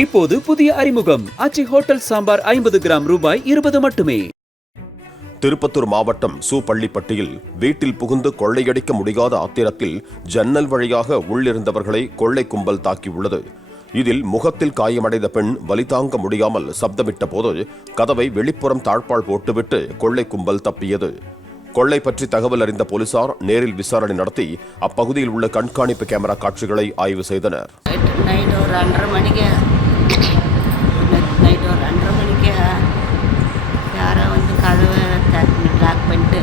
இப்போது புதிய அறிமுகம் ஆச்சி ஹோட்டல் சாம்பார் 50 கிராம் ரூபாய் 20 மட்டுமே. திருப்பத்தூர் மாவட்டம் சூப்பள்ளிப்பட்டியில் வீட்டில் புகுந்து கொள்ளையடிக்க முடியாத ஆத்திரத்தில் ஜன்னல் வழியாக உள்ளிருந்தவர்களை கொள்ளை கும்பல் தாக்கியுள்ளது. இதில் முகத்தில் காயமடைந்த பெண் வலி தாங்க முடியாமல் சப்தமிட்ட போது கதவை வெளிப்புறம் தாழ்பாள் போட்டுவிட்டு கொள்ளை கும்பல் தப்பியது. கொள்ளை பற்றி தகவல் அறிந்த போலீசார் நேரில் விசாரணை நடத்தி அப்பகுதியில் உள்ள கண்காணிப்பு கேமரா காட்சிகளை ஆய்வு செய்தனர். நைட் ஒரு 2:30 மணிக்கு யாரோ வந்து கதவை லாக் பண்ணிட்டு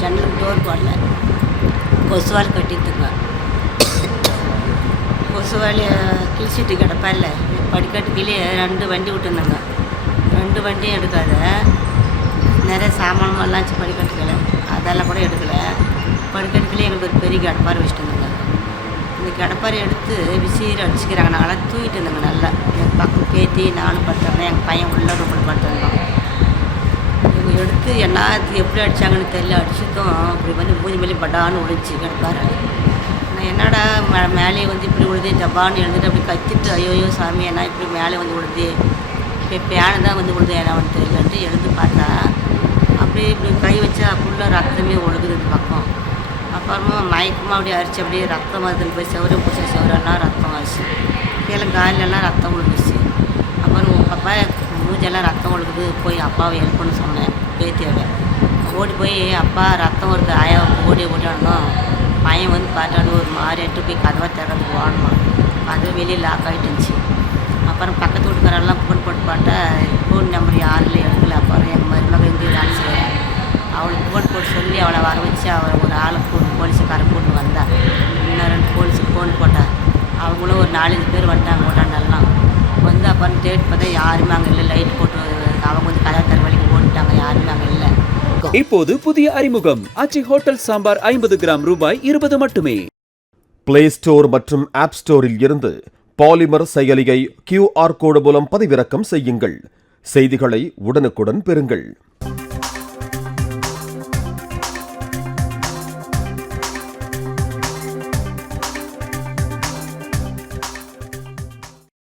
ஜன்னல் டோர் போடல, கொசுவால் கட்டிட்டுங்க. கொசுவால் கிழிச்சிட்டு கிடப்பால படிக்கட்டுக்கிலே 2 வண்டி விட்டுருந்தாங்க. 2 வண்டியும் எடுக்காத நிறைய சாமானமெல்லாம் இருந்துச்சு படிக்கட்டுக்களை, அதெல்லாம் கூட எடுக்கலை. படிக்கட்டுக்கிலே எங்களுக்கு ஒரு பெரிய கடப்பாரை வச்சுட்டு இருந்தாங்க. இந்த கடப்பாரை எடுத்து விசிறி அடிச்சுக்கிறாங்க. நாங்களாம் தூக்கிட்டு இருந்தாங்க. நல்லா எங்கள் பக்கம் பேத்தி நானும் படுத்துறேன், எங்கள் பையன் உள்ள ரூமில் படுத்துருந்தோம். இவங்க எடுத்து என்ன எப்படி அடித்தாங்கன்னு தெரியல. அடிச்சதும் இப்படி வந்து மூஞ்சி மேலே படான்னு விழுந்துச்சு கடப்பாரை. நான் என்னடா மேலே வந்து இப்படி விழுது டப்பான்னு எழுந்துட்டு அப்படி கத்திட்டு ஐயோ சாமி என்ன இப்படி மேலே வந்து விழுது, இப்போ பேனை தான் வந்து விழுது என்ன வந்து தெரியலன்ட்டு எழுந்து பார்த்தா அப்படியே இப்படி கை வச்சா ஃபுல்லாக ரத்தமே ஒழுகுது இந்த பக்கம். அப்புறமா மயக்கமாக அப்படியே அரிச்சு அப்படியே ரத்தம் வருதுன்னு போய் செவரெல்லாம் ரத்தம் ஆச்சு. கீழே காலெல்லாம் ரத்தம் விழுந்துச்சு. அப்புறம் அப்பா மூஞ்செல்லாம் ரத்தம் ஒழுகுது, போய் அப்பாவை ஹெல்ப் பண்ண சொன்னேன் பேத்தியாவை. ஓடி போய் அப்பா ரத்தம் வருது ஆயாவுக்கு ஓடிடணும். பையன் வந்து பார்த்தாடு ஒரு மாதிரி எட்டு போய் கதவை திறந்து ஓடணும். கதவை வெளியே லாக் ஆகிட்டு இருந்துச்சு. அப்புறம் பக்கத்து வீட்டுக்காரெல்லாம் ஃபோன் போட்டு பார்த்தா ஃபோன் நம்பர் யாரும் எடுக்கல. அப்புறம் எங்கள் மருமகள் இருந்து வேலை செய்கிறேன், அவளுக்கு ஃபோன் போட்டு சொல்லி அவளை வர வச்சு அவளை ஒரு ஆளை போலீஸுக்காரை கூட்டு வந்தா. இன்னும் 2 போலீஸுக்கு ஃபோன் போட்டா. அவங்களும் ஒரு 4-5 பேர் வந்துட்டாங்க ஓட்டாண்டெல்லாம் வந்து. அப்புறம் தேடி பார்த்தா யாருமே அங்கே இல்லை. லைட் போட்டு அவங்க வந்து கதை தர வழிக்கு ஓடிட்டாங்க, யாருமே அங்கே இல்லை. இப்போது புதிய அறிமுகம் ஆச்சி ஹோட்டல் சாம்பார் 50 கிராம் ரூபாய் 20 மட்டுமே. பிளே ஸ்டோர் மற்றும் ஆப் ஸ்டோரில் இருந்து பாலிமர் செயலியை QR கோடு மூலம் பதிவிறக்கம் செய்யுங்கள். செய்திகளை உடனுக்குடன் பெறுங்கள்.